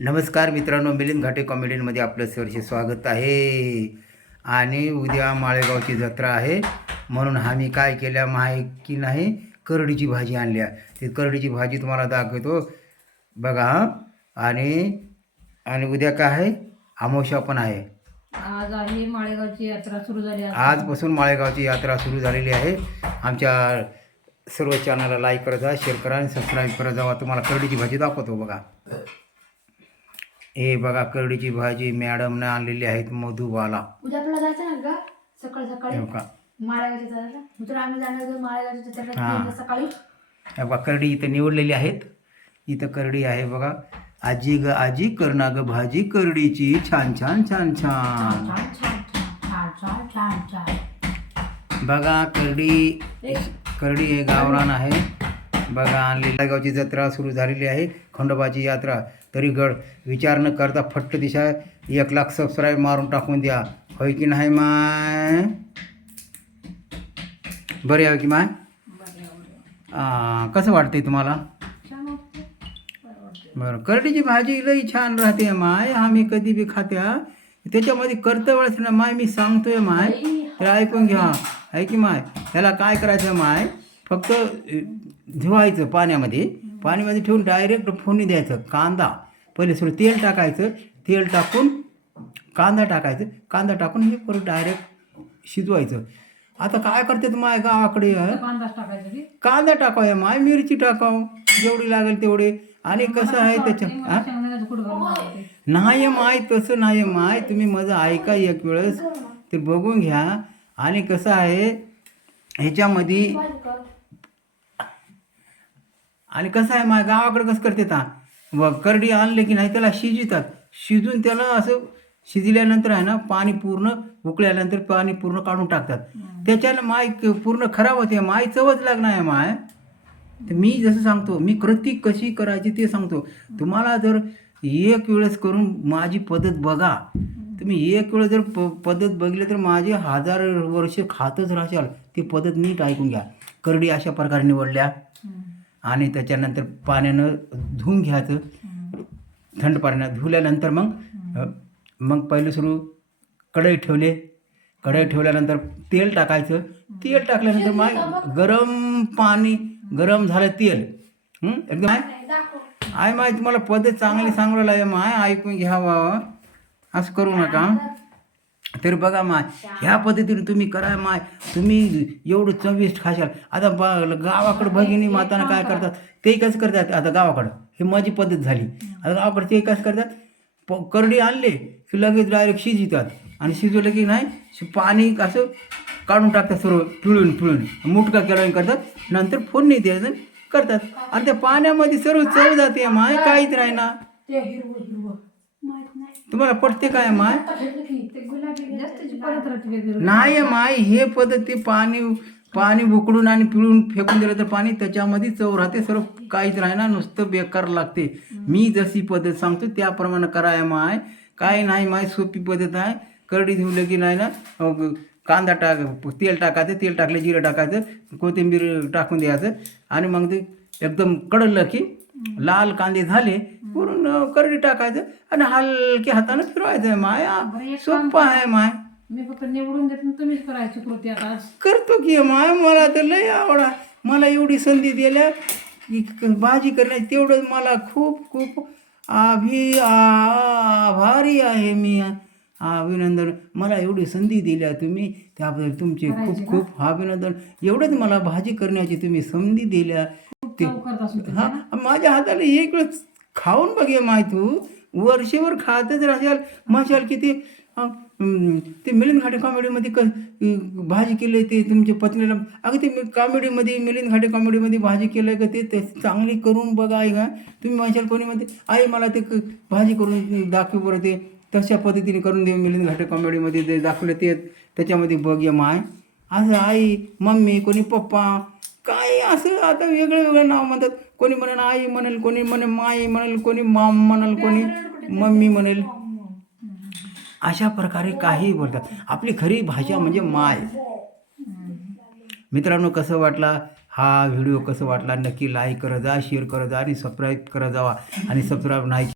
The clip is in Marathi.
नमस्कार मित्रांनो, मिलिंद घाटे कॉमेडीमध्ये आपलं सहर्ष स्वागत आहे. आणि उद्या माळेगावची जत्रा आहे, म्हणून आम्ही काय केल्या माहिती नाही, करडीची भाजी आणल्या. ती करडीची भाजी तुम्हाला दाखवतो बघा. आणि आणि उद्या काय आहे, अमावस्या पण आहे. आज आहे माळेगावची यात्रा सुरू झाली. आजपासून माळेगावची यात्रा सुरू झालेली आहे. आमच्या सर्व चॅनलला लाईक करत जा, शेअर करा आणि सबस्क्राईब करत जावा. तुम्हाला करडीची भाजी दाखवतो बघा. हे बघा, करडीची भाजी मॅडमने आणलेली आहेत मधुबाला. उद्या तुला जायचं ना का सकाळी सकाळी हो का? माळेगावच्या जत्रेला. मित्र आम्ही जाणार माळेगावच्या जत्रेला सकाळी. हे बघा, करडी इथं निवडलेली आहेत. इथं करडी आहे बघा. आजी ग आजी करना ग भाजी करडीची, छान छान छान छान. बघा करडी, करडी हे गावरान आहे बघा. आणलेली माळेगावची जत्रा सुरू झालेली आहे, खंडोबाची यात्रा. तरी गड विचार न करता फट्ट दिशा 1,00,000 सबस्क्राईब मारून टाकून द्या. होय की नाही माय? बरे आहे की माय? कसं वाटतंय तुम्हाला? बरं, करडीची भाजी लई छान राहते माय. आम्ही कधी बी खात्या. त्याच्यामध्ये कर्तव्यच ना माय, मी सांगतोय माय, तर ऐकून घ्या. आहे की माय? त्याला काय करायचं माय, फक्त धुवायचं पाण्यामध्ये ठेवून डायरेक्ट फोडणी द्यायचं. कांदा पहिले थोडं तेल टाकायचं, तेल टाकून कांदा टाकून हे परत डायरेक्ट शिजवायचं. आता काय करतात माय गावाकडे, कांदा टाकाव माय, मिरची टाकाव जेवढी लागेल तेवढे. आणि कसं आहे त्याच्या नाही माय, तसं नाही माय. तुम्ही माझं ऐका एक वेळेस तर बघून घ्या. आणि कसं आहे ह्याच्यामध्ये, आणि कसं आहे माय गावाकडे कसं करते ता, व करडी आणले की नाही त्याला शिजतात. शिजून त्याला असं शिजल्यानंतर आहे ना, पाणी पूर्ण उकळल्यानंतर पाणी पूर्ण काढून टाकतात. त्याच्यानं माय पूर्ण खराब होते माय, चवच लागणार आहे माय. तर मी जसं सांगतो, मी कृती कशी करायची ते सांगतो तुम्हाला. जर एक वेळेस करून माझी पद्धत बघा, तुम्ही एक वेळ जर पद्धत बघली तर माझे 1000 वर्ष खातच राहाल. ती पद्धत नीट ऐकून घ्या. करडी अशा प्रकारे निवडल्या आणि त्याच्यानंतर पाण्यानं धुवून घ्यायचं, थंड पाण्यानं धुल्यानंतर मग पहिले सुरू कढई ठेवल्यानंतर तेल टाकायचं. तेल टाकल्यानंतर माय गरम झालं तेल एकदम आहे माय. तुम्हाला पद्धत चांगली सांगलेलं आहे माय, ऐकून घ्यावा, असं करू नका. तर बघा माय, ह्या पद्धतीने तुम्ही करा माय, तुम्ही एवढं चविष्ट खाशाल. आता गावाकडं भगिनी माताना काय करतात, ते कसं करतात. आता गावाकडं ही माझी पद्धत झाली. आता गावाकडं ते कसं करतात, करडी आणले की लगेच डायरेक्ट शिजतात. आणि शिजवलं की नाही पाणी असं काढून टाकतात, सर्व पिळून मुटका केळून करतात. नंतर फोडणी द्यायचं करतात. आणि त्या पाण्यामध्ये सर्व चव जाते माय, काहीच नाही ना. तुम्हाला पटते काय माय? नाही माय, हे पद्धती पाणी उकडून आणि पिळून फेकून दिलं तर पाणी त्याच्यामध्ये चव राहते, सर्व काहीच नाही ना, नुसतं बेकार लागते. मी जशी पद्धत सांगतो त्याप्रमाणे कराय माय, काय नाही माय, सोपी पद्धत आहे. करडी धुवलं की नाही ना, कांदा तेल टाकायचं, तेल टाकलं जिरं टाकायचं, कोथिंबीर टाकून द्यायचं. आणि मग ते एकदम कडलं की लाल कांदे झाले वरून करडी टाकायचं आणि हलक्या हातानं फिरवायचं माय. सोपं आहे माय. मी फक्त निवडून देतो, तुम्हीच करायची कृती. आता करतो की माय, मला तर लय आवडा. मला एवढी संधी दिल्या भाजी करण्याची, तेवढं मला खूप खूप आभारी आहे मी. अभिनंदन, मला एवढी संधी दिल्या तुम्ही, त्याबद्दल तुमचे खूप खूप अभिनंदन. एवढंच मला भाजी करण्याची तुम्ही संधी दिल्या. माझ्या हाताला एक वेळ खाऊन बघे माय, तू वर्षभर खातच राहाल मशाल. किती ते मिलिंद घाटे कॉमेडीमध्ये भाजी केलं ते तुमच्या पत्नीला. अगं ते कॉमेडीमध्ये, मिलिंद घाटे कॉमेडीमध्ये भाजी केलं का ते चांगली करून बघा. आहे का तुम्ही मशाल कोणी म्हणते, आई मला ते भाजी करून दाखव बरं, ते तशा पद्धतीने करून दे. मिलिंद घाटे कॉमेडीमध्ये जे दाखवलं ते त्याच्यामध्ये बघ या माय. असं आई, मम्मी, कोणी पप्पा, काय असं आता वेगळं नाव म्हणतात. कोणी म्हणेल आई म्हणेल, कोणी म्हणेल माई म्हणेल, कोणी माम म्हणेल, कोणी मम्मी म्हणेल. अशा प्रकारे काही बोलतात. आपली खरी भाषा म्हणजे माय. मित्रांनो, कसं वाटला हा व्हिडिओ, कसं वाटला नक्की लाईक करत जा, शेअर करत जा आणि सबस्क्राईब करत जावा. आणि सबस्क्राईब नाही